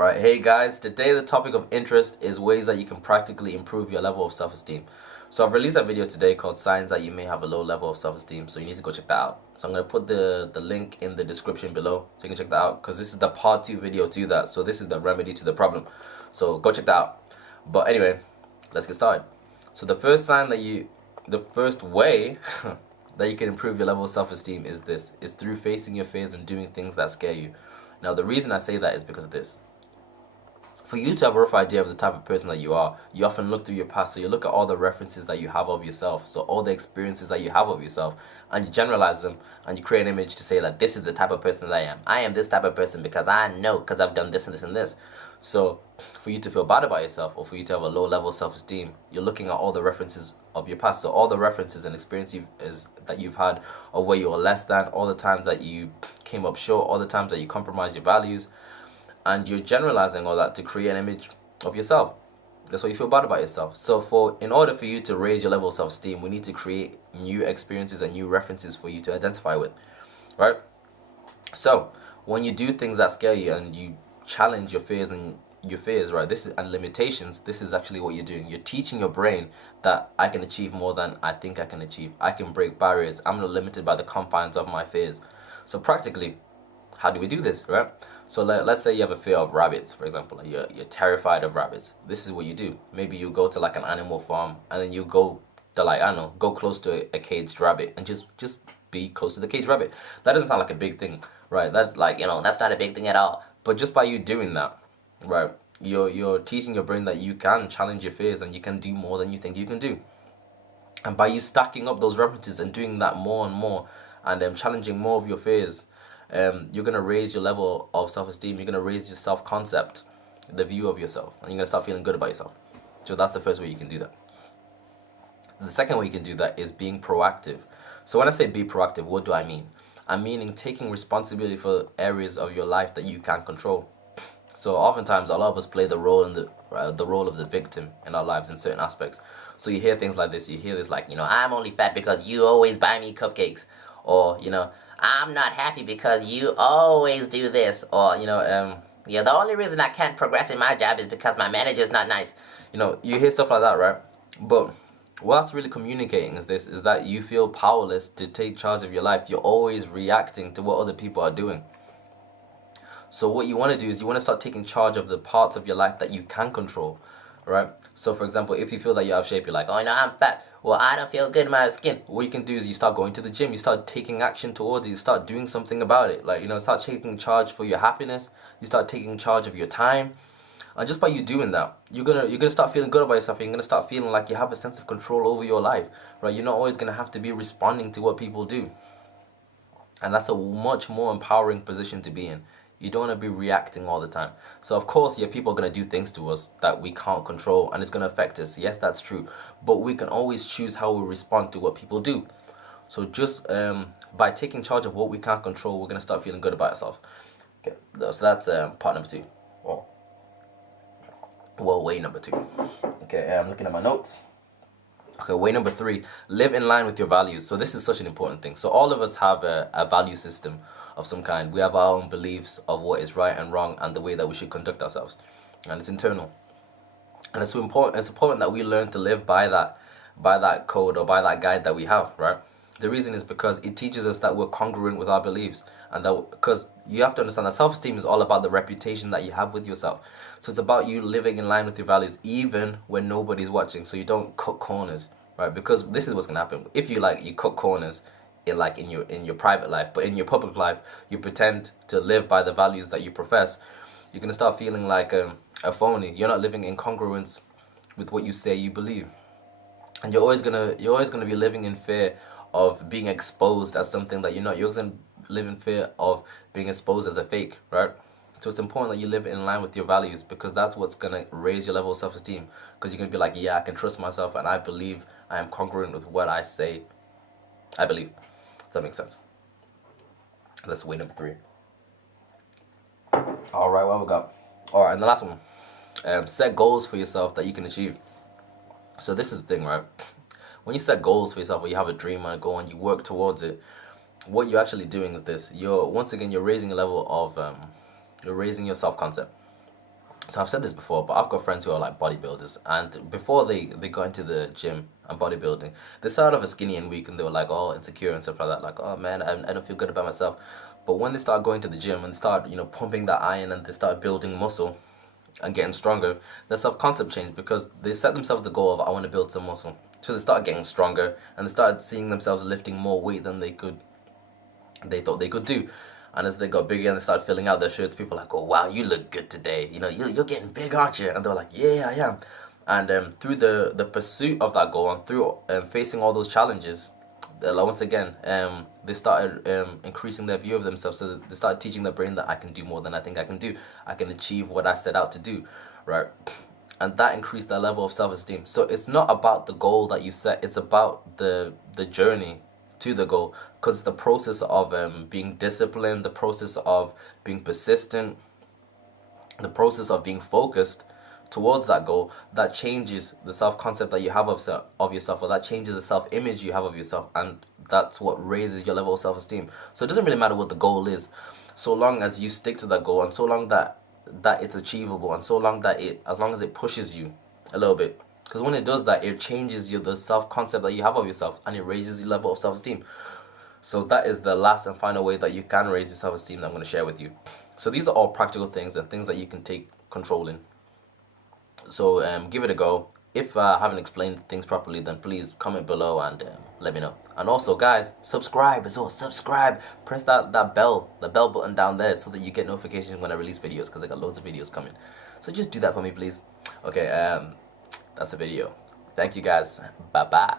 Alright, hey guys, today the topic of interest is ways that you can practically improve your level of self-esteem. So I've released a video today called Signs That You May Have a Low Level of Self-Esteem, so you need to go check that out. So I'm going to put the link in the description below so you can check that out, because this is the part 2 video to that, so this is the remedy to the problem. So go check that out. But anyway, let's get started. So the first way that you can improve your level of self-esteem is through facing your fears and doing things that scare you. Now the reason I say that is because of this. For you to have a rough idea of the type of person that you are, you often look through your past, so you look at all the references that you have of yourself, so all the experiences that you have of yourself, and you generalize them, and you create an image to say that this is the type of person that I am. I am this type of person because I know, because I've done this and this and this. So for you to feel bad about yourself, or for you to have a low level of self-esteem, you're looking at all the references of your past, so all the references and experiences that you've had of where you were less than, all the times that you came up short, all the times that you compromised your values, and you're generalizing all that to create an image of yourself. That's why you feel bad about yourself. So in order for you to raise your level of self-esteem, we need to create new experiences and new references for you to identify with, right? So when you do things that scare you and you challenge your fears, right, and limitations, this is actually what you're doing. You're teaching your brain that I can achieve more than I think I can achieve. I can break barriers. I'm not limited by the confines of my fears. So practically, how do we do this, right? So let's say you have a fear of rabbits, for example. Like you're terrified of rabbits. This is what you do. Maybe you go to like an animal farm, and then you go to, like, I don't know, go close to a caged rabbit and just be close to the caged rabbit. That doesn't sound like a big thing, right? That's like, that's not a big thing at all. But just by you doing that, right, you're teaching your brain that you can challenge your fears and you can do more than you think you can do. And by you stacking up those references and doing that more and more, and challenging more of your fears, you're going to raise your level of self-esteem. You're going to raise your self-concept, the view of yourself, and you're going to start feeling good about yourself. So that's the first way you can do that. The second way you can do that is being proactive. So when I say be proactive, what do I mean? I'm meaning taking responsibility for areas of your life that you can't control. So oftentimes a lot of us play the role of the victim in our lives in certain aspects. So you hear things like this. You hear this like, I'm only fat because you always buy me cupcakes, or I'm not happy because you always do this, or the only reason I can't progress in my job is because my manager's not nice. You hear stuff like that, right? But what that's really communicating is that you feel powerless to take charge of your life. You're always reacting to what other people are doing. So what you want to do is you want to start taking charge of the parts of your life that you can control, right? So for example, if you feel that you're out of shape, you're like, I'm fat. Well, I don't feel good in my skin. What you can do is you start going to the gym. You start taking action towards it. You start doing something about it. Like, start taking charge for your happiness. You start taking charge of your time. And just by you doing that, you're gonna start feeling good about yourself. You're gonna start feeling like you have a sense of control over your life, right? You're not always gonna have to be responding to what people do. And that's a much more empowering position to be in. You don't want to be reacting all the time. So of course, people are going to do things to us that we can't control, and it's going to affect us. Yes, that's true. But we can always choose how we respond to what people do. So just by taking charge of what we can't control, we're going to start feeling good about ourselves. Okay, so that's part number 2. Well, way number 2. Okay, I'm looking at my notes. Okay, way number 3, live in line with your values. So this is such an important thing. So all of us have a value system of some kind. We have our own beliefs of what is right and wrong and the way that we should conduct ourselves. And it's internal. And it's important that we learn to live by that code, or by that guide that we have, right? The reason is because it teaches us that we're congruent with our beliefs, and that, because you have to understand that self-esteem is all about the reputation that you have with yourself. So it's about you living in line with your values even when nobody's watching, so you don't cut corners, right? Because this is what's gonna happen. If you cut corners in your private life, but in your public life you pretend to live by the values that you profess, you're gonna start feeling like a phony. You're not living in congruence with what you say you believe, and you're always gonna be living in fear of being exposed as something that you're not. You're always gonna live in fear of being exposed as a fake, right? So it's important that you live in line with your values, because that's what's gonna raise your level of self-esteem. Because you're gonna be like, yeah, I can trust myself, and I believe I am congruent with what I say I believe. Does that make sense? That's way number 3. Alright, what have we got? Alright, and the last one. Set goals for yourself that you can achieve. So this is the thing, right? When you set goals for yourself, or you have a dream and a goal and you work towards it, what you're actually doing is this. You're raising a level of, you're raising your self-concept. So I've said this before, but I've got friends who are like bodybuilders, and before they got into the gym and bodybuilding, they started off as skinny and weak, and they were like, oh, insecure and stuff like that, like, oh man, I don't feel good about myself. But when they start going to the gym and start, you know, pumping that iron, and they start building muscle and getting stronger, their self-concept changed, because they set themselves the goal of, I want to build some muscle. So they started getting stronger, and they started seeing themselves lifting more weight than they thought they could do. And as they got bigger and they started filling out their shirts, people were like, oh wow, you look good today, you know, you're getting big, aren't you? And they were like, yeah, I am. And through the pursuit of that goal, and through facing all those challenges, once again, they started increasing their view of themselves. So they started teaching their brain that I can do more than I think I can do. I can achieve what I set out to do, right? And that increased their level of self-esteem. So it's not about the goal that you set, it's about the journey to the goal, because it's the process of being disciplined, the process of being persistent, the process of being focused towards that goal, that changes the self-concept that you have of yourself, or that changes the self-image you have of yourself, and that's what raises your level of self-esteem. So it doesn't really matter what the goal is, so long as you stick to that goal, and so long that it's achievable, and so long that as long as it pushes you a little bit. Because when it does that, it changes the self-concept that you have of yourself, and it raises your level of self-esteem. So that is the last and final way that you can raise your self-esteem that I'm going to share with you. So these are all practical things, and things that you can take control in. So give it a go. If I haven't explained things properly, then please comment below and let me know. And also, guys, subscribe as well. Subscribe. Press the bell button down there, so that you get notifications when I release videos, because I got loads of videos coming. So just do that for me, please. Okay, that's the video. Thank you, guys. Bye bye.